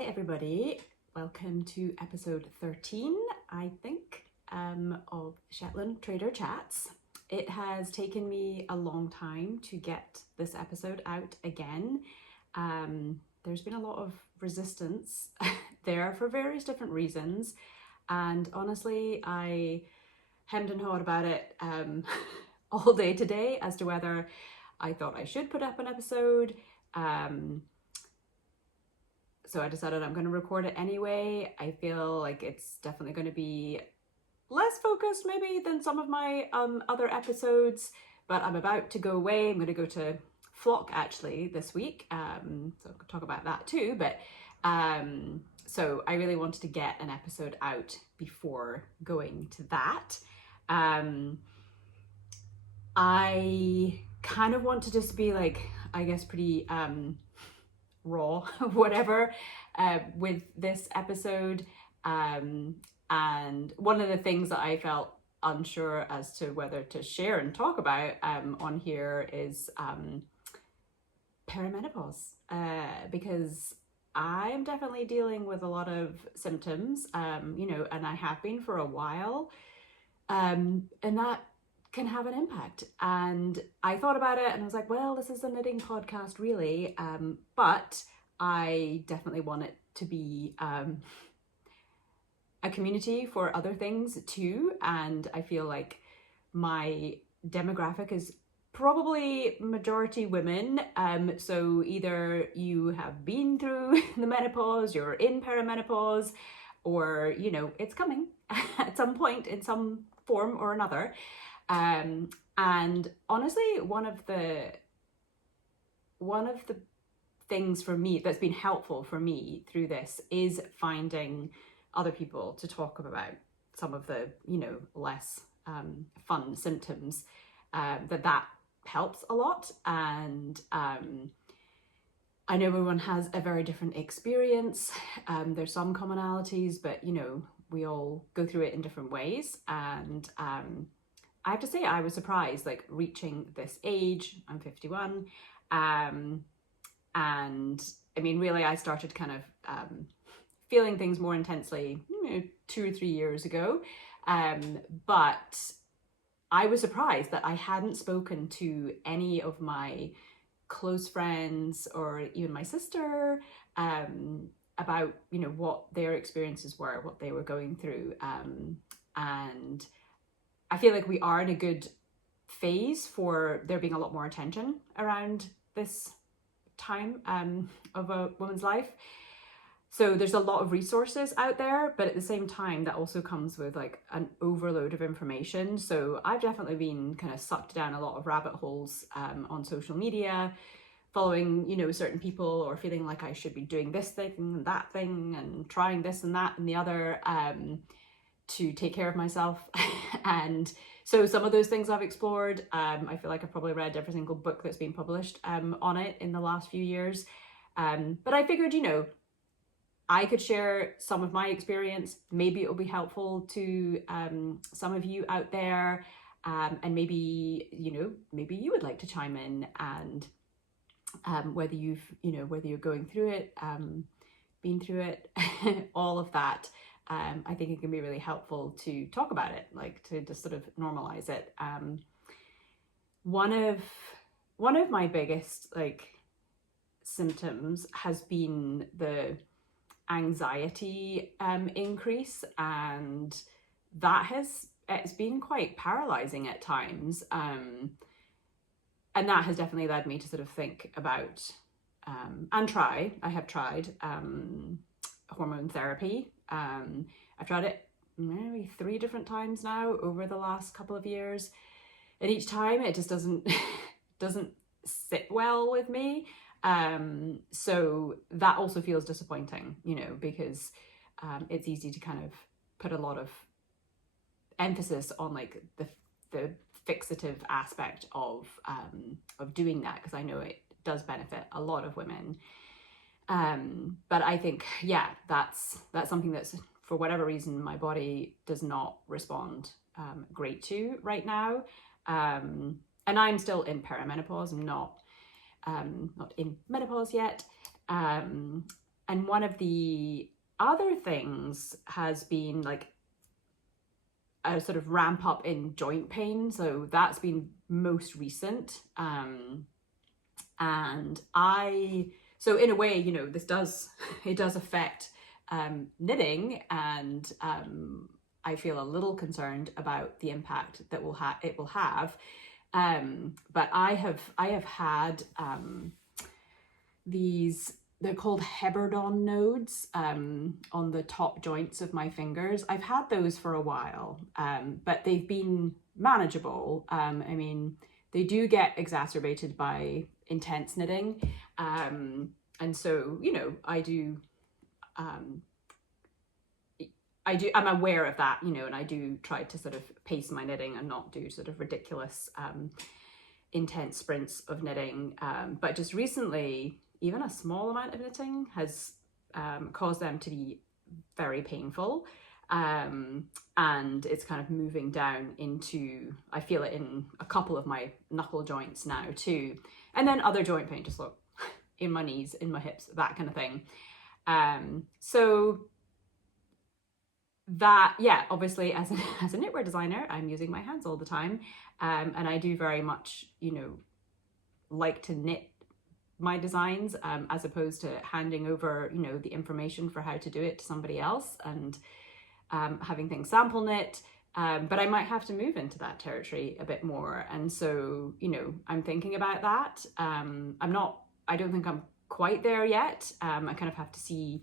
Hi everybody, welcome to episode 13, I think, of Shetland Trader Chats. It has taken me a long time to get this episode out again. There's been a lot of resistance there for various different reasons, and honestly I hemmed and hawed about it all day today as to whether I thought I should put up an episode. So I decided I'm going to record it anyway. I feel like it's definitely going to be less focused maybe than some of my other episodes, but I'm about to go away. I'm going to go to Flock actually this week, so I'll talk about that too. But so I really wanted to get an episode out before going to that. I kind of want to just be like, I guess, pretty raw, whatever, with this episode. And one of the things that I felt unsure as to whether to share and talk about on here is perimenopause, because I'm definitely dealing with a lot of symptoms, and I have been for a while, and that can have an impact. And I thought about it and I was like, well, this is a knitting podcast really, but I definitely want it to be a community for other things too. And I feel like my demographic is probably majority women, so either you have been through the menopause, you're in perimenopause, or it's coming at some point in some form or another. And honestly, one of the things for me that's been helpful for me through this is finding other people to talk about some of the, less fun symptoms. That helps a lot. And I know everyone has a very different experience. There's some commonalities, but we all go through it in different ways. And I have to say, I was surprised, like reaching this age, I'm 51, and I mean, really, I started kind of feeling things more intensely 2 or 3 years ago, but I was surprised that I hadn't spoken to any of my close friends or even my sister about, what their experiences were, what they were going through, and I feel like we are in a good phase for there being a lot more attention around this time of a woman's life. So there's a lot of resources out there, but at the same time, that also comes with like an overload of information. So I've definitely been kind of sucked down a lot of rabbit holes on social media, following, certain people, or feeling like I should be doing this thing and that thing and trying this and that and the other, to take care of myself. And so some of those things I've explored. I feel like I've probably read every single book that's been published on it in the last few years. But I figured, I could share some of my experience. Maybe it will be helpful to some of you out there. And maybe you would like to chime in, and whether you're going through it, been through it, all of that. I think it can be really helpful to talk about it, like to just sort of normalize it. One of my biggest symptoms has been the anxiety increase, and it's been quite paralyzing at times. And that has definitely led me to sort of think about I have tried hormone therapy. I've tried it maybe 3 different times now over the last couple of years, and each time it just doesn't sit well with me. So that also feels disappointing, because it's easy to kind of put a lot of emphasis on like the fixative aspect of doing that, because I know it does benefit a lot of women. But I think, that's something that's, for whatever reason, my body does not respond great to right now. And I'm still in perimenopause. I'm not in menopause yet. And one of the other things has been like a sort of ramp up in joint pain. So that's been most recent. And so in a way, you know, it does affect knitting, and I feel a little concerned about the impact that it will have. But I have had these, they're called Heberdon nodes on the top joints of my fingers. I've had those for a while, but they've been manageable. I mean, they do get exacerbated by intense knitting. And so, you know, I'm aware of that, you know, and I do try to sort of pace my knitting and not do sort of ridiculous, intense sprints of knitting. But just recently, even a small amount of knitting has caused them to be very painful. And it's kind of moving down into, I feel it in a couple of my knuckle joints now too. And then other joint pain, just look in my knees, in my hips, that kind of thing. So that, yeah, obviously as a knitwear designer, I'm using my hands all the time. And I do very much, you know, like to knit my designs, as opposed to handing over, you know, the information for how to do it to somebody else and having things sample knit. But I might have to move into that territory a bit more. And so, you know, I'm thinking about that. I don't think I'm quite there yet. I kind of have to see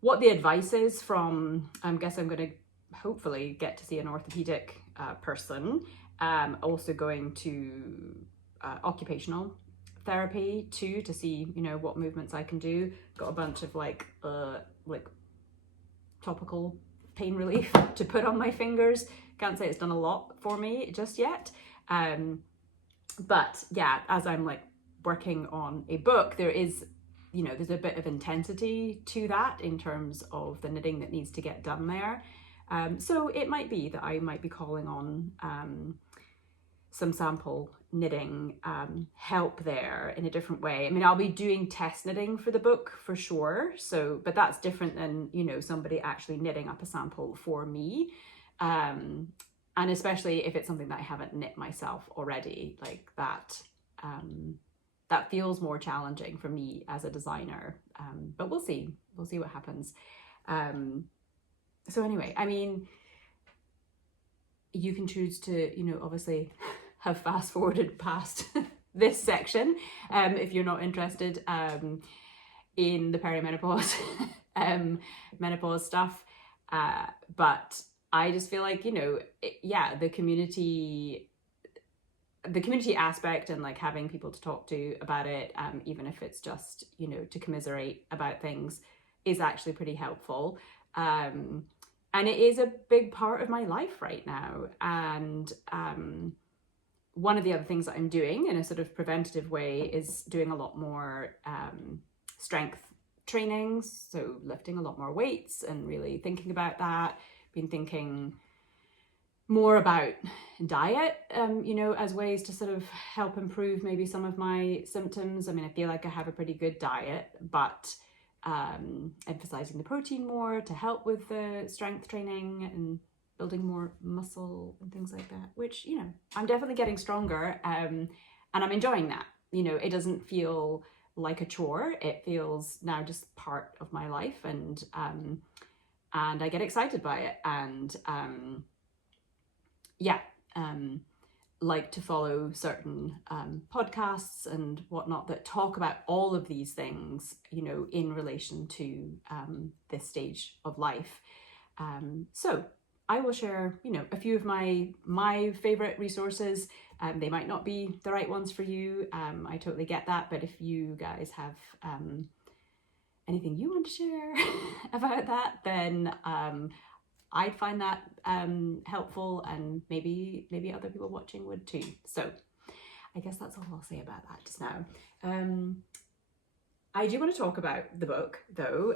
what the advice is from, I guess I'm going to hopefully get to see an orthopedic person. Also going to occupational therapy too, to see, you know, what movements I can do. Got a bunch of like topical pain relief to put on my fingers. Can't say it's done a lot for me just yet. But yeah, as I'm like working on a book, there is, you know, there's a bit of intensity to that in terms of the knitting that needs to get done there. So it might be that I might be calling on some sample knitting help there in a different way. I mean, I'll be doing test knitting for the book for sure. So, but that's different than, you know, somebody actually knitting up a sample for me. And especially if it's something that I haven't knit myself already, like that, that feels more challenging for me as a designer. But we'll see what happens. So anyway, I mean, you can choose to, you know, obviously have fast forwarded past this section if you're not interested in the perimenopause menopause stuff. But I just feel like, you know, yeah, the community aspect and like having people to talk to about it, even if it's just, you know, to commiserate about things, is actually pretty helpful. And it is a big part of my life right now. And one of the other things that I'm doing in a sort of preventative way is doing a lot more strength trainings, so lifting a lot more weights and really thinking about that. Been thinking more about diet, you know, as ways to sort of help improve maybe some of my symptoms. I mean, I feel like I have a pretty good diet, but emphasizing the protein more to help with the strength training and building more muscle and things like that, which, you know, I'm definitely getting stronger, and I'm enjoying that. You know, it doesn't feel like a chore. It feels now just part of my life, and I get excited by it, and like to follow certain podcasts and whatnot that talk about all of these things, you know, in relation to this stage of life. So I will share, you know, a few of my favorite resources. They might not be the right ones for you. I totally get that. But if you guys have anything you want to share about that, then I'd find that helpful, and maybe other people watching would too. So I guess that's all I'll say about that just now. I do want to talk about the book though.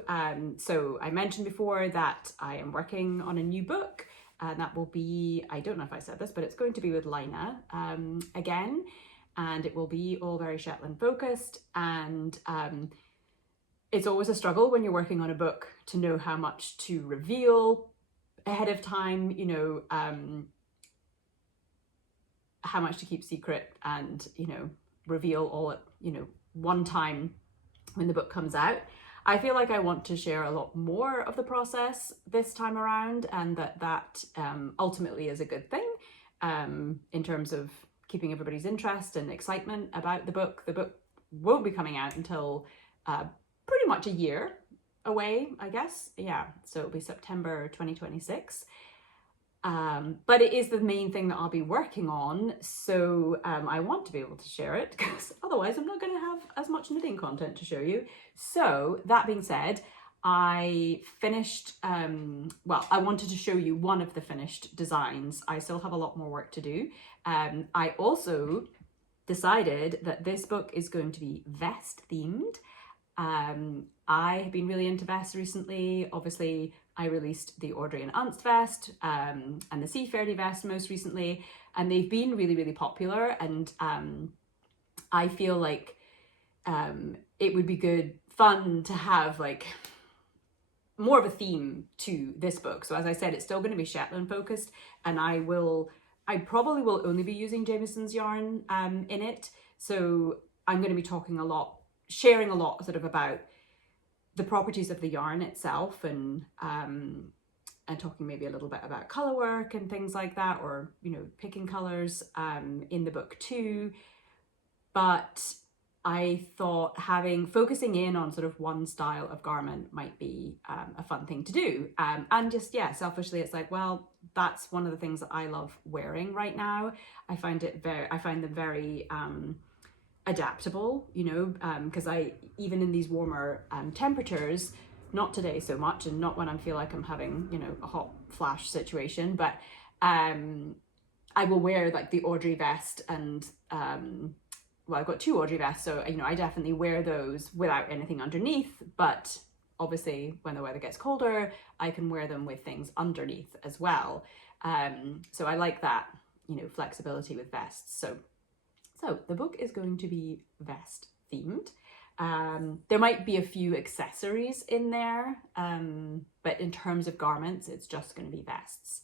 So I mentioned before that I am working on a new book, and that will be, I don't know if I said this, but it's going to be with Lina again, and it will be all very Shetland focused. And it's always a struggle when you're working on a book to know how much to reveal ahead of time, you know, how much to keep secret and, you know, reveal all at, you know, one time when the book comes out. I feel like I want to share a lot more of the process this time around, and that ultimately is a good thing in terms of keeping everybody's interest and excitement about the book. The book won't be coming out until pretty much a year away, I guess. Yeah, so it'll be September 2026. But it is the main thing that I'll be working on, so I want to be able to share it, because otherwise I'm not going to have as much knitting content to show you. So that being said, I finished, well, I wanted to show you one of the finished designs. I still have a lot more work to do. I also decided that this book is going to be vest themed. I have been really into vests recently. Obviously, I released the Audrey and Ernst vest and the Faerdy Vest most recently, and they've been really, really popular. And I feel like it would be fun to have like more of a theme to this book. So as I said, it's still going to be Shetland focused, and I probably will only be using Jamieson's yarn in it. So I'm going to be talking a lot, sharing a lot sort of about the properties of the yarn itself, and talking maybe a little bit about color work and things like that, or, you know, picking colors in the book too. But I thought focusing in on sort of one style of garment might be a fun thing to do. And just, yeah, selfishly, it's like, well, that's one of the things that I love wearing right now. I find them very adaptable, you know, because even in these warmer temperatures, not today so much, and not when I feel like I'm having, you know, a hot flash situation, but I will wear like the Audrey vest, and well, I've got two Audrey vests, so, you know, I definitely wear those without anything underneath. But obviously when the weather gets colder, I can wear them with things underneath as well. So I like that, you know, flexibility with vests. So the book is going to be vest themed. There might be a few accessories in there, but in terms of garments, it's just going to be vests.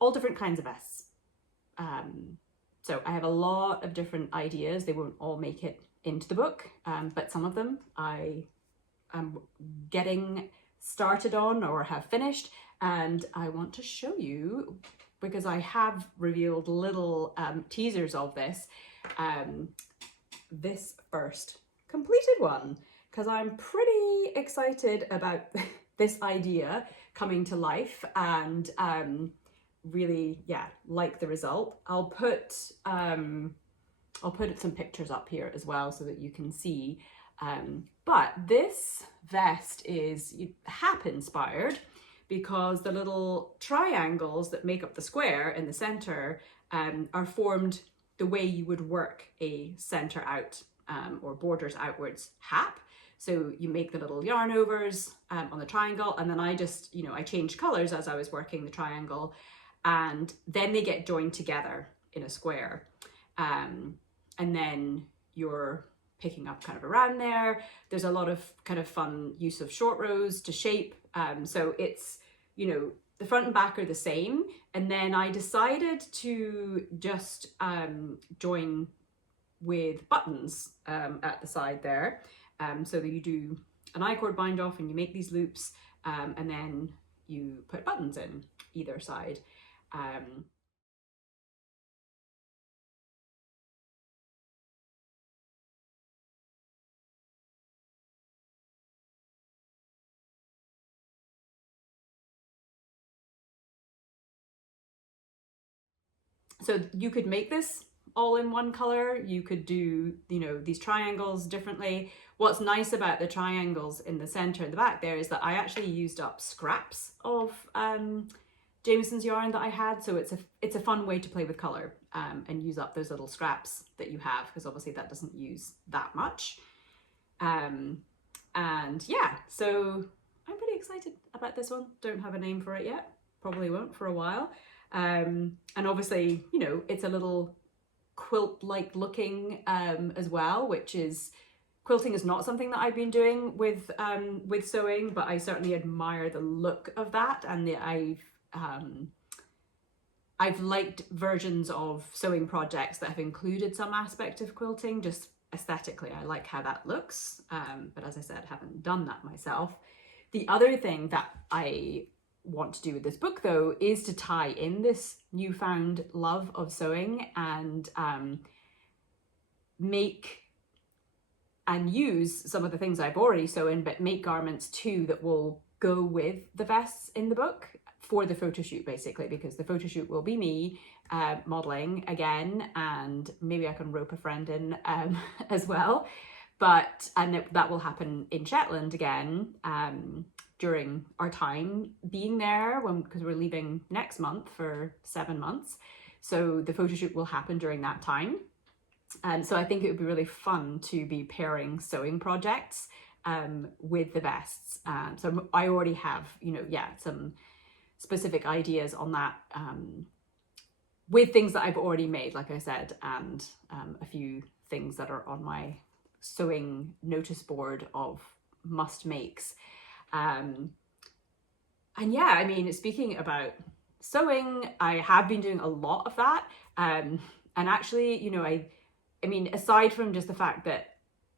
All different kinds of vests. So I have a lot of different ideas. They won't all make it into the book, but some of them I am getting started on or have finished, and I want to show you, because I have revealed little teasers of this first completed one, because I'm pretty excited about this idea coming to life, and really, yeah, like the result. I'll put some pictures up here as well so that you can see. But this vest is Hap inspired, because the little triangles that make up the square in the center are formed the way you would work a center out or borders outwards Hap. So you make the little yarn overs on the triangle, and then I just, you know, I changed colors as I was working the triangle, and then they get joined together in a square. And then you're picking up kind of around there. There's a lot of kind of fun use of short rows to shape. So it's, you know, the front and back are the same. And then I decided to just join with buttons at the side there. So that you do an I-cord bind off and you make these loops, and then you put buttons in either side. So you could make this all in one color. You could do, you know, these triangles differently. What's nice about the triangles in the center and the back there is that I actually used up scraps of Jamieson's yarn that I had. So it's a fun way to play with color and use up those little scraps that you have, because obviously that doesn't use that much. And yeah, so I'm pretty excited about this one. Don't have a name for it yet. Probably won't for a while. And obviously, you know, it's a little quilt-like looking as well, which is quilting is not something that I've been doing with sewing, but I certainly admire the look of that, and I've liked versions of sewing projects that have included some aspect of quilting. Just aesthetically, I like how that looks, but as I said, haven't done that myself. The other thing that I want to do with this book, though, is to tie in this newfound love of sewing and make and use some of the things I've already sewn, but make garments too that will go with the vests in the book for the photo shoot, basically, because the photo shoot will be me modeling again, and maybe I can rope a friend in as well. And that will happen in Shetland again during our time being there, because we're leaving next month for 7 months. So the photo shoot will happen during that time. So I think it would be really fun to be pairing sewing projects with the vests. So I already have, some specific ideas on that with things that I've already made, like I said, and a few things that are on my sewing notice board of must makes. And yeah, I mean, speaking about sewing, I have been doing a lot of that. And actually, I mean, aside from just the fact that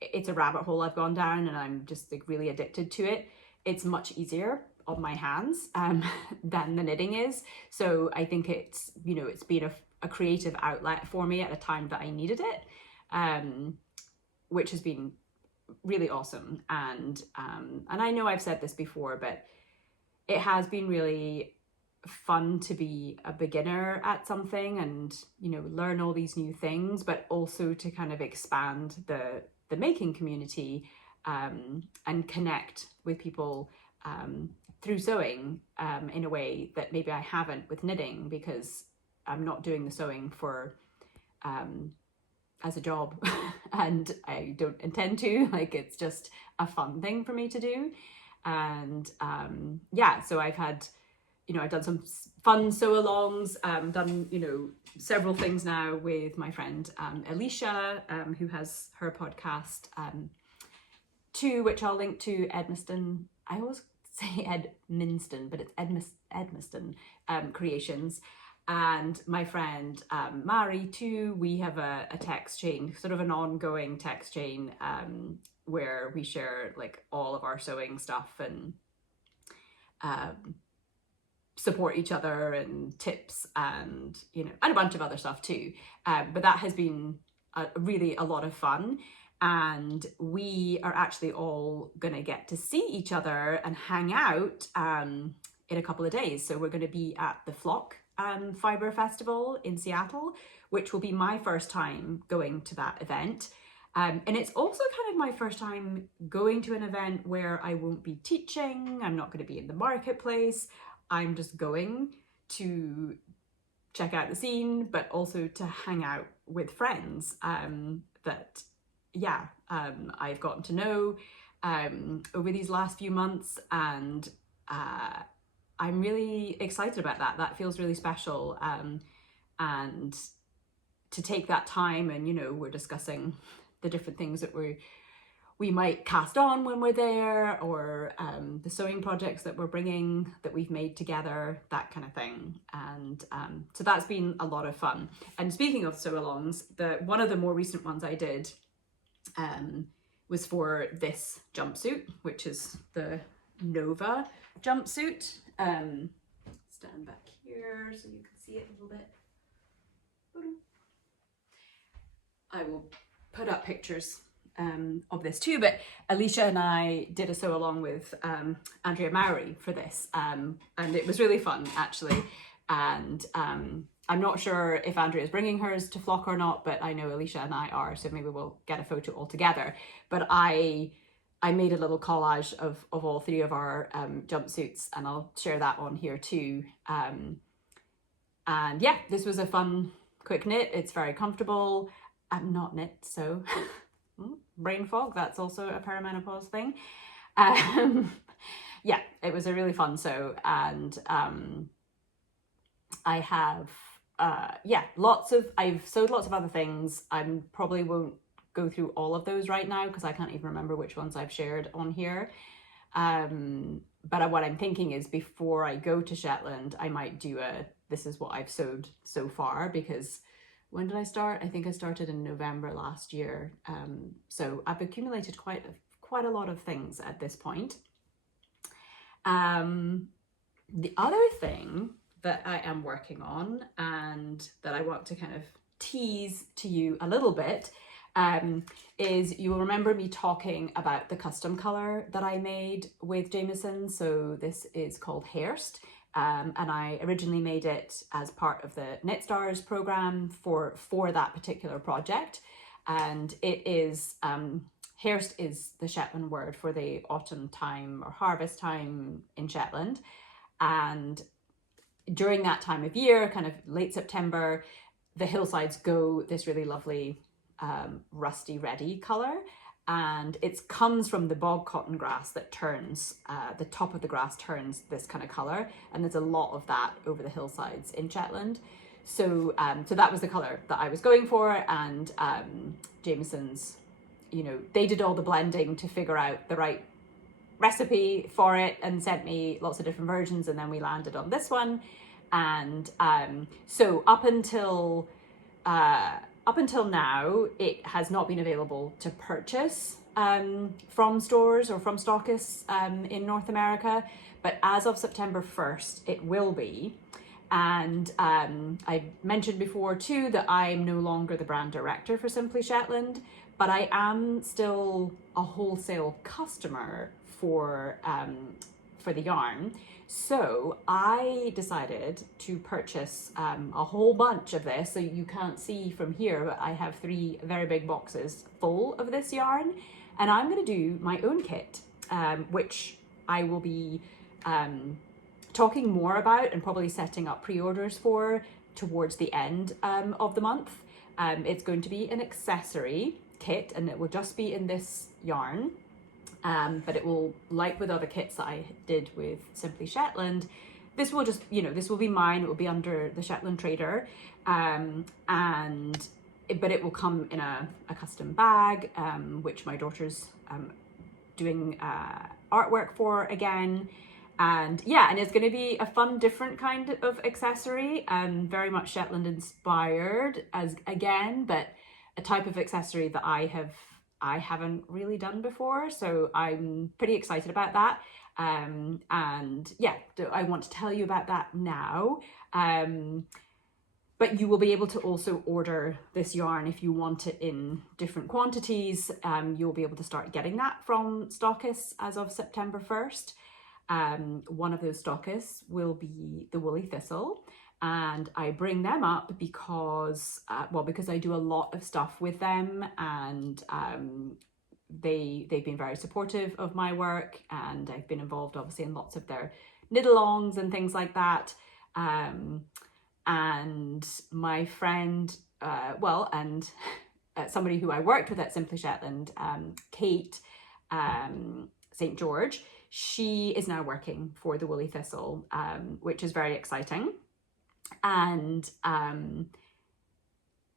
it's a rabbit hole I've gone down and I'm just like really addicted to it, it's much easier on my hands than the knitting is. So I think it's, it's been a creative outlet for me at a time that I needed it, which has been really awesome. And I know I've said this before, but it has been really fun to be a beginner at something and, learn all these new things, but also to kind of expand the making community and connect with people through sewing in a way that maybe I haven't with knitting, because I'm not doing the sewing for as a job and I don't intend to. Like, it's just a fun thing for me to do. And so I've had, I've done some fun sew-alongs, done, several things now with my friend Alicia, who has her podcast too, which I'll link to, Edmiston. I always say Edminston, but it's Edmiston Creations. And my friend Mari too, we have a text chain, sort of an ongoing text chain where we share like all of our sewing stuff and support each other and tips and, and a bunch of other stuff too. But that has been really a lot of fun. And we are actually all going to get to see each other and hang out in a couple of days. So we're going to be at the Flock Fibre Festival in Seattle, which will be my first time going to that event. And it's also kind of my first time going to an event where I won't be teaching. I'm not going to be in the marketplace. I'm just going to check out the scene, but also to hang out with friends that I've gotten to know over these last few months, and I'm really excited about that. That feels really special, and to take that time, and we're discussing the different things that we might cast on when we're there, or the sewing projects that we're bringing that we've made together, that kind of thing. And so that's been a lot of fun. And speaking of sew-alongs, one of the more recent ones I did was for this jumpsuit, which is the Nova jumpsuit. Stand back here so you can see it a little bit. I will put up pictures of this too, but Alicia and I did a sew along with Andrea Mowry for this, and it was really fun actually. And I'm not sure if Andrea is bringing hers to Flock or not, but I know Alicia and I are, so maybe we'll get a photo all together. But I made a little collage of all three of our jumpsuits, and I'll share that on here too. And yeah, this was a fun, quick knit. It's very comfortable. I'm not knit, so brain fog, that's also a perimenopause thing. Yeah, it was a really fun sew, and I have I've sewed lots of other things. I probably won't go through all of those right now because I can't even remember which ones I've shared on here. But what I'm thinking is before I go to Shetland, I might do this is what I've sewed so far, because when did I start? I think I started in November last year. So I've accumulated quite a lot of things at this point. The other thing that I am working on and that I want to kind of tease to you a little bit is, you will remember me talking about the custom color that I made with Jameson. So this is called Hairst, and I originally made it as part of the Knit Stars program for that particular project. And it is, Hairst is the Shetland word for the autumn time or harvest time in Shetland. And during that time of year, kind of late September, the hillsides go this really lovely rusty reddy color, and it comes from the bog cotton grass that turns, the top of the grass turns this kind of color, and there's a lot of that over the hillsides in Shetland. So so that was the color that I was going for, and Jameson's, you know, they did all the blending to figure out the right recipe for it and sent me lots of different versions, and then we landed on this one. And so up until now, it has not been available to purchase from stores or from stockists in North America, but as of September 1st, it will be. And I mentioned before too that I'm no longer the brand director for Simply Shetland, but I am still a wholesale customer for the yarn. So I decided to purchase a whole bunch of this. So you can't see from here, but I have 3 very big boxes full of this yarn, and I'm going to do my own kit, which I will be talking more about and probably setting up pre-orders for towards the end of the month. It's going to be an accessory kit, and it will just be in this yarn. But it will, like with other kits that I did with Simply Shetland, this will just, you know, this will be mine. It will be under the Shetland Trader, but it will come in a custom bag, which my daughter's doing artwork for again. And yeah, and it's going to be a fun, different kind of accessory, very much Shetland inspired as again, but a type of accessory that I haven't really done before, so I'm pretty excited about that. And yeah, I want to tell you about that now. But you will be able to also order this yarn if you want it in different quantities. You'll be able to start getting that from stockists as of September 1st. One of those stockists will be the Woolly Thistle. And I bring them up because, because I do a lot of stuff with them, and they've been very supportive of my work, and I've been involved obviously in lots of their knit-alongs and things like that. And my friend, and somebody who I worked with at Simply Shetland, Kate St. George, she is now working for the Woolly Thistle, which is very exciting. And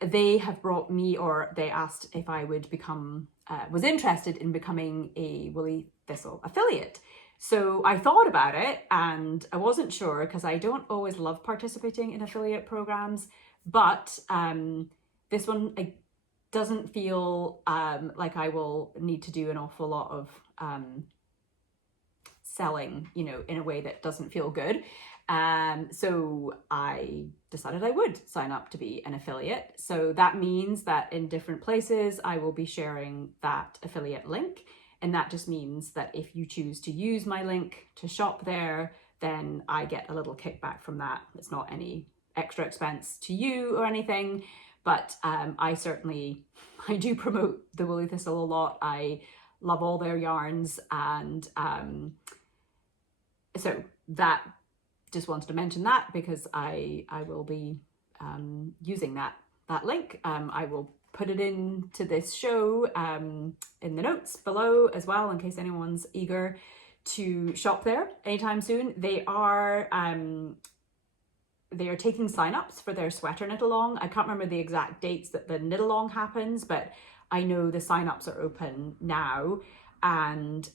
they have brought me, or they asked if I would was interested in becoming a Woolly Thistle affiliate. So I thought about it, and I wasn't sure because I don't always love participating in affiliate programs, but this one doesn't feel like I will need to do an awful lot of selling, you know, in a way that doesn't feel good. So I decided I would sign up to be an affiliate. So that means that in different places, I will be sharing that affiliate link. And that just means that if you choose to use my link to shop there, then I get a little kickback from that. It's not any extra expense to you or anything, but I do promote the Woolly Thistle a lot. I love all their yarns, and so that, just wanted to mention that because I will be using that link. I will put it into this show in the notes below as well, in case anyone's eager to shop there anytime soon. They are taking sign-ups for their sweater knit along. I can't remember the exact dates that the knit along happens, but I know the sign-ups are open now, and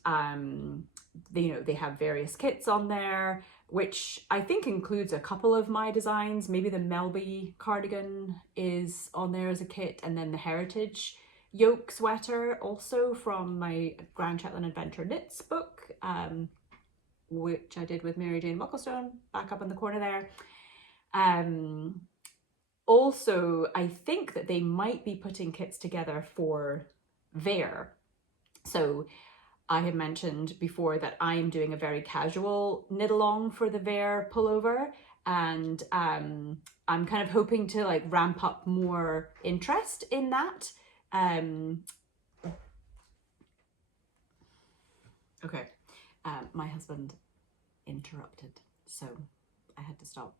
they have various kits on there, which I think includes a couple of my designs. Maybe the Melby cardigan is on there as a kit, and then the Heritage Yoke sweater also from my Grand Shetland Adventure Knits book, which I did with Mary Jane Mucklestone, back up in the corner there. Also, I think that they might be putting kits together for Vaer. So I had mentioned before that I'm doing a very casual knit along for the Vaer pullover, and I'm kind of hoping to like ramp up more interest in that. Okay, my husband interrupted, so I had to stop.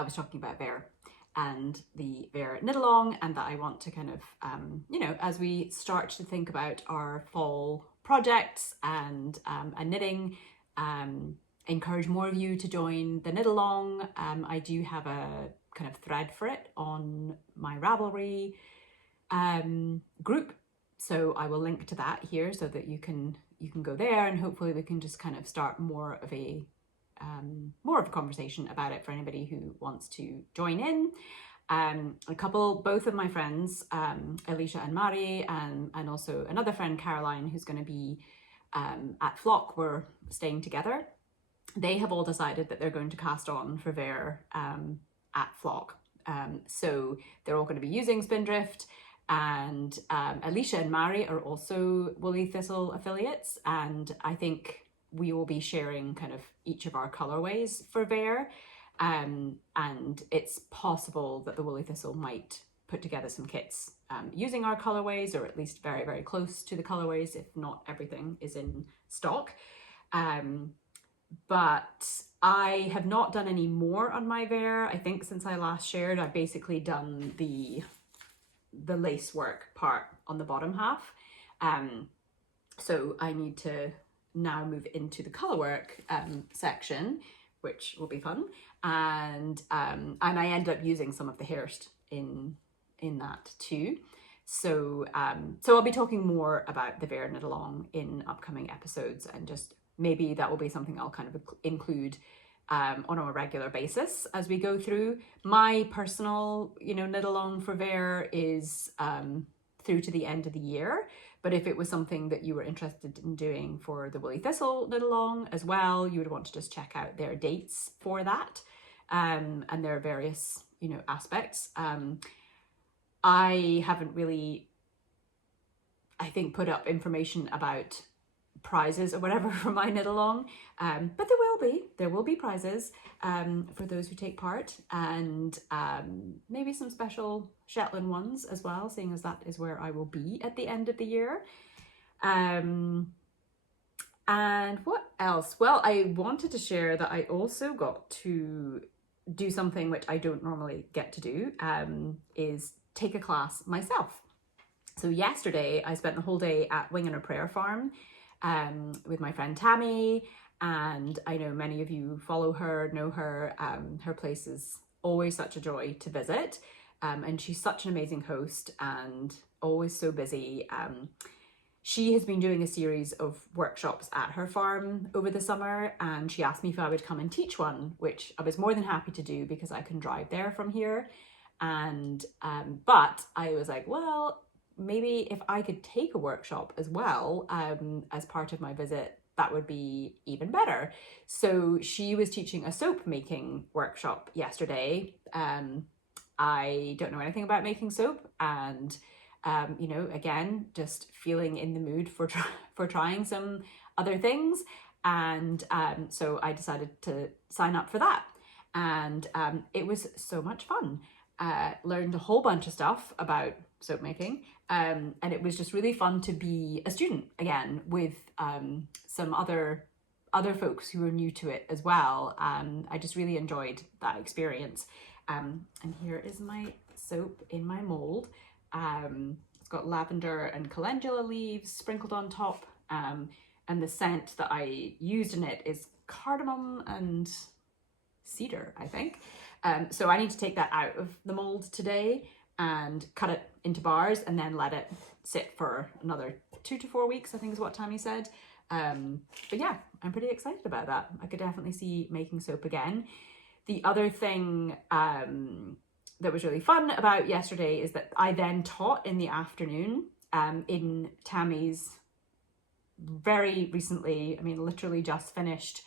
I was talking about Vaer and the Vaer knit along, and that I want to kind of, as we start to think about our fall projects and knitting, encourage more of you to join the knit along. I do have a kind of thread for it on my Ravelry group, so I will link to that here so that you can go there, and hopefully we can just kind of start more of a conversation about it for anybody who wants to join in. Both of my friends, Alicia and Mari, and also another friend, Caroline, who's going to be at Flock, we're staying together. They have all decided that they're going to cast on for Vaer at Flock. So they're all going to be using Spindrift, and Alicia and Mari are also Woolly Thistle affiliates, and I think we will be sharing kind of each of our colorways for Vaer, and it's possible that the Woolly Thistle might put together some kits using our colorways, or at least very, very close to the colorways, if not everything is in stock. But I have not done any more on my Vaer. I think since I last shared, I've basically done the lace work part on the bottom half. So I need to now move into the colorwork section, which will be fun, and I end up using some of the Hearst in that too. So I'll be talking more about the Vaer knit along in upcoming episodes, and just maybe that will be something I'll kind of include on a regular basis as we go through. My personal knit along for Vaer is through to the end of the year. But if it was something that you were interested in doing for the Woolly Thistle knit along as well, you would want to just check out their dates for that, and their various aspects. I haven't really, I think, put up information about prizes or whatever for my knit along, but there will be prizes for those who take part, and maybe some special Shetland ones as well, seeing as that is where I will be at the end of the year. And what else? Well, I wanted to share that I also got to do something which I don't normally get to do, is take a class myself. So yesterday I spent the whole day at Wing and a Prayer Farm with my friend Tammy, and I know many of you follow her, know her. Her place is always such a joy to visit, and she's such an amazing host and always so busy. She has been doing a series of workshops at her farm over the summer, and she asked me if I would come and teach one, which I was more than happy to do because I can drive there from here. And but I was like, well, maybe if I could take a workshop as well as part of my visit, that would be even better. So she was teaching a soap making workshop yesterday. I don't know anything about making soap, and again, just feeling in the mood for trying some other things, and so I decided to sign up for that, and it was so much fun. Learned a whole bunch of stuff about soap making, and it was just really fun to be a student again with some other folks who were new to it as well. I just really enjoyed that experience. And here is my soap in my mold. It's got lavender and calendula leaves sprinkled on top, and the scent that I used in it is cardamom and cedar, I think. So I need to take that out of the mold today and cut it into bars and then let it sit for another 2 to 4 weeks, I think is what Tammy said. But yeah, I'm pretty excited about that. I could definitely see making soap again. The other thing that was really fun about yesterday is that I then taught in the afternoon in Tammy's very recently, I mean, literally just finished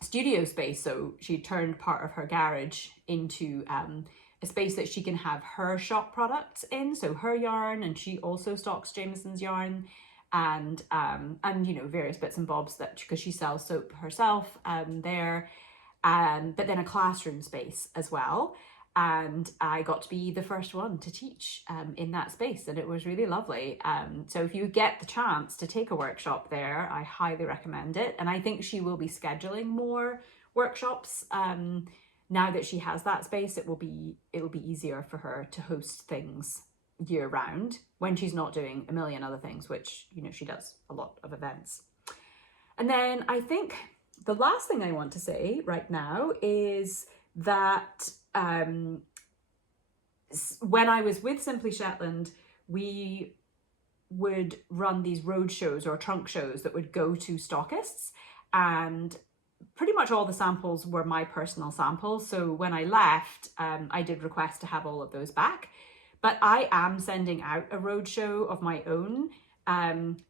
studio space. So she turned part of her garage into a space that she can have her shop products in, so her yarn, and she also stocks Jameson's yarn, and you know, various bits and bobs, that because she sells soap herself there, but then a classroom space as well. And I got to be the first one to teach in that space, and it was really lovely. So if you get the chance to take a workshop there, I highly recommend it. And I think she will be scheduling more workshops now that she has that space. It will be easier for her to host things year round when she's not doing a million other things, which, you know, she does a lot of events. And then I think the last thing I want to say right now is that when I was with Simply Shetland, we would run these road shows or trunk shows that would go to stockists, and pretty much all the samples were my personal samples. So when I left, I did request to have all of those back, but I am sending out a road show of my own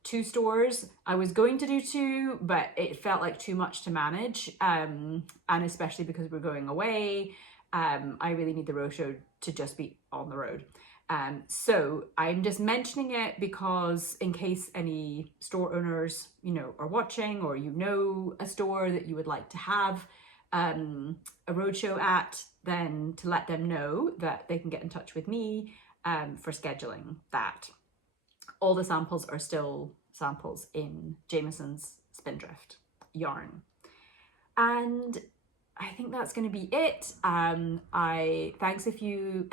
to stores. I was going to do 2, but it felt like too much to manage, and especially because we're going away, I really need the road show to just be on the road. So I'm just mentioning it because in case any store owners, you know, are watching, or you know a store that you would like to have a roadshow at, then to let them know that they can get in touch with me for scheduling that. All the samples are still samples in Jameson's Spindrift yarn. And I think that's going to be it. Thanks if you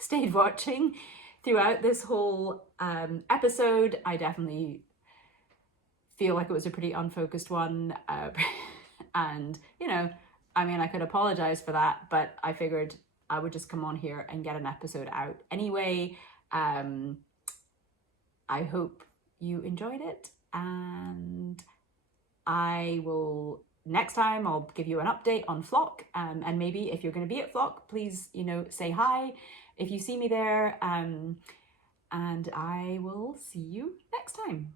stayed watching throughout this whole episode. I definitely feel like it was a pretty unfocused one. And, you know, I mean, I could apologize for that, but I figured I would just come on here and get an episode out anyway. I hope you enjoyed it, and I will, next time I'll give you an update on Flock, and maybe if you're going to be at Flock, please, you know, say hi if you see me there, and I will see you next time.